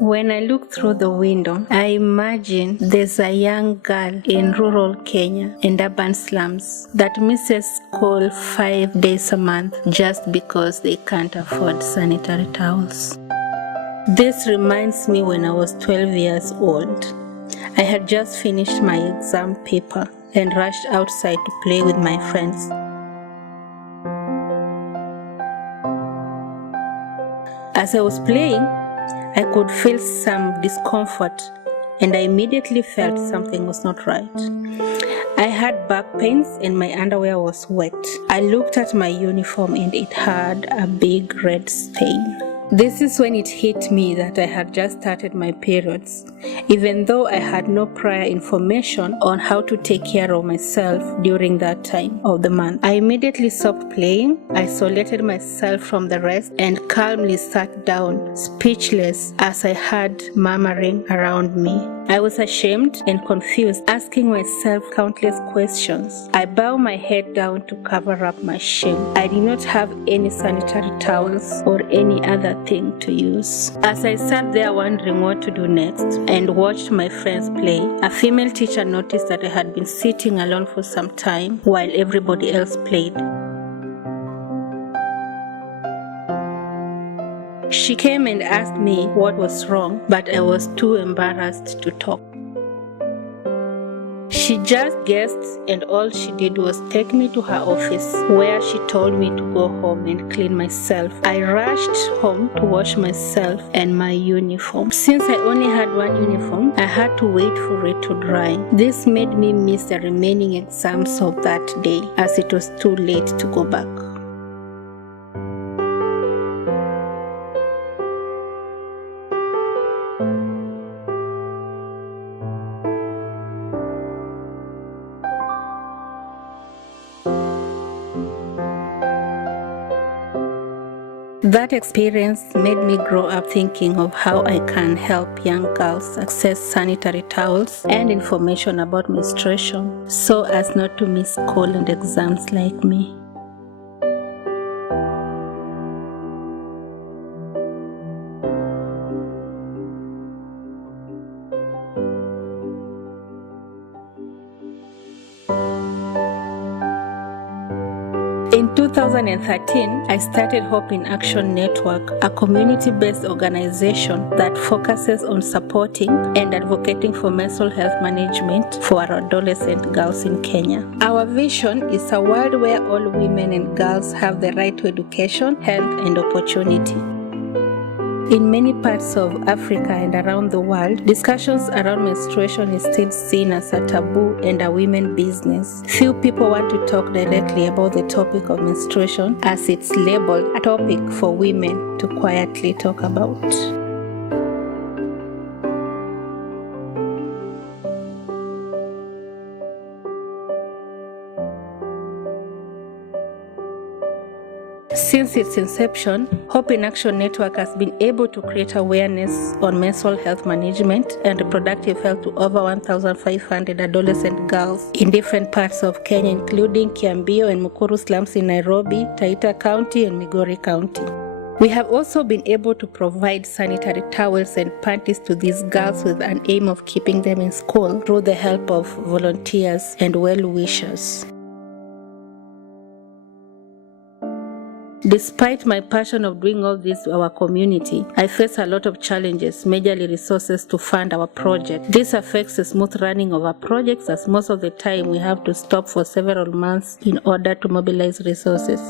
When I look through the window, I imagine there's a young girl in rural Kenya and urban slums that misses school 5 days a month just because they can't afford sanitary towels. This reminds me when I was 12 years old. I had just finished my exam paper and rushed outside to play with my friends. As I was playing, I could feel some discomfort and I immediately felt something was not right. I had back pains and my underwear was wet. I looked at my uniform and it had a big red stain. This is when it hit me that I had just started my periods, even though I had no prior information on how to take care of myself during that time of the month. I immediately stopped playing, isolated myself from the rest, and calmly sat down, speechless as I had murmuring around me. I was ashamed and confused, asking myself countless questions. I bowed my head down to cover up my shame. I did not have any sanitary towels or any other thing to use. As I sat there wondering what to do next and watched my friends play, a female teacher noticed that I had been sitting alone for some time while everybody else played. She came and asked me what was wrong, but I was too embarrassed to talk. She just guessed, and all she did was take me to her office, where she told me to go home and clean myself. I rushed home to wash myself and my uniform. Since I only had one uniform, I had to wait for it to dry. This made me miss the remaining exams of that day, as it was too late to go back. That experience made me grow up thinking of how I can help young girls access sanitary towels and information about menstruation so as not to miss school and exams like me. In 2013, I started Hope in Action Network, a community-based organization that focuses on supporting and advocating for menstrual health management for our adolescent girls in Kenya. Our vision is a world where all women and girls have the right to education, health, and opportunity. In many parts of Africa and around the world, discussions around menstruation is still seen as a taboo and a women's business. Few people want to talk directly about the topic of menstruation, as it's labeled a topic for women to quietly talk about. Since its inception, Hope in Action Network has been able to create awareness on menstrual health management and reproductive health to over 1,500 adolescent girls in different parts of Kenya, including Kiambio and Mukuru slums in Nairobi, Taita County, and Migori County. We have also been able to provide sanitary towels and panties to these girls with an aim of keeping them in school through the help of volunteers and well-wishers. Despite my passion of doing all this to our community, I face a lot of challenges, majorly resources to fund our project. This affects the smooth running of our projects, as most of the time we have to stop for several months in order to mobilize resources.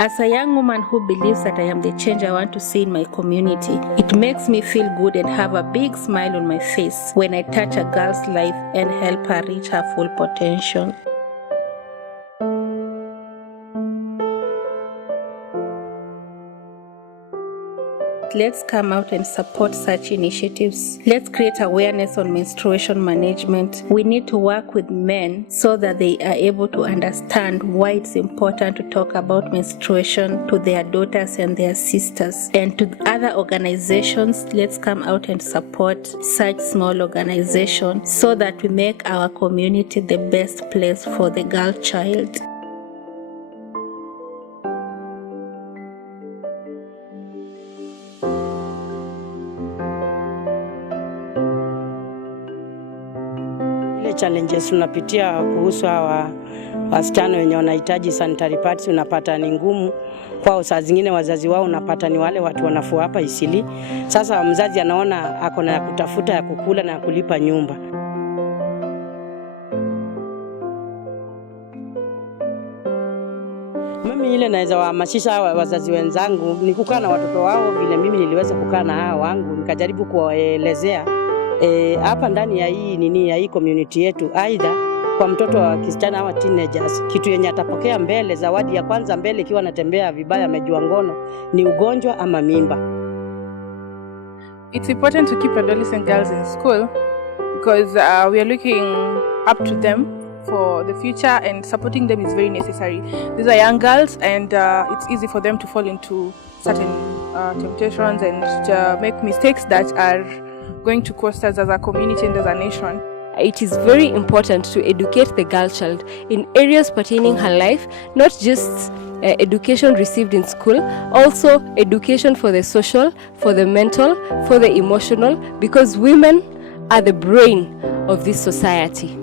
As a young woman who believes that I am the change I want to see in my community, it makes me feel good and have a big smile on my face when I touch a girl's life and help her reach her full potential. Let's come out and support such initiatives. Let's create awareness on menstruation management. We need to work with men so that they are able to understand why it's important to talk about menstruation to their daughters and their sisters. And to other organizations, let's come out and support such small organizations so that we make our community the best place for the girl child. Challenges tunapitia kuhusu hawa wasichana wenye wanahitaji sanitary pads, unapata ni ngumu kwao. Saa zingine wazazi wao unapata ni wale watu wanafua hapa Isili. Sasa mzazi anaona ako na kutafuta ya kukula na kulipa nyumba. Mimi ile naweza wahamasisha wazazi wenzangu ni kukaa na watoto wao vile mimi niliweza kukaa na hao wangu, nikajaribu kuwaelezea hapa ndani ya hii community yetu, aidha kwa mtoto wa kisichana au teenagers, kitu yenye atapokea mbele, zawadi ya kwanza mbele ikiwa anatembea vibaya amejua ngono ni ugonjwa ama mimba. It's important to keep adolescent girls in school because we are looking up to them for the future, and supporting them is very necessary. These are young girls, and it's easy for them to fall into certain temptations and make mistakes that are going to cost us as a community and as a nation. It is very important to educate the girl child in areas pertaining her life, not just education received in school, also education for the social, for the mental, for the emotional, because women are the brain of this society.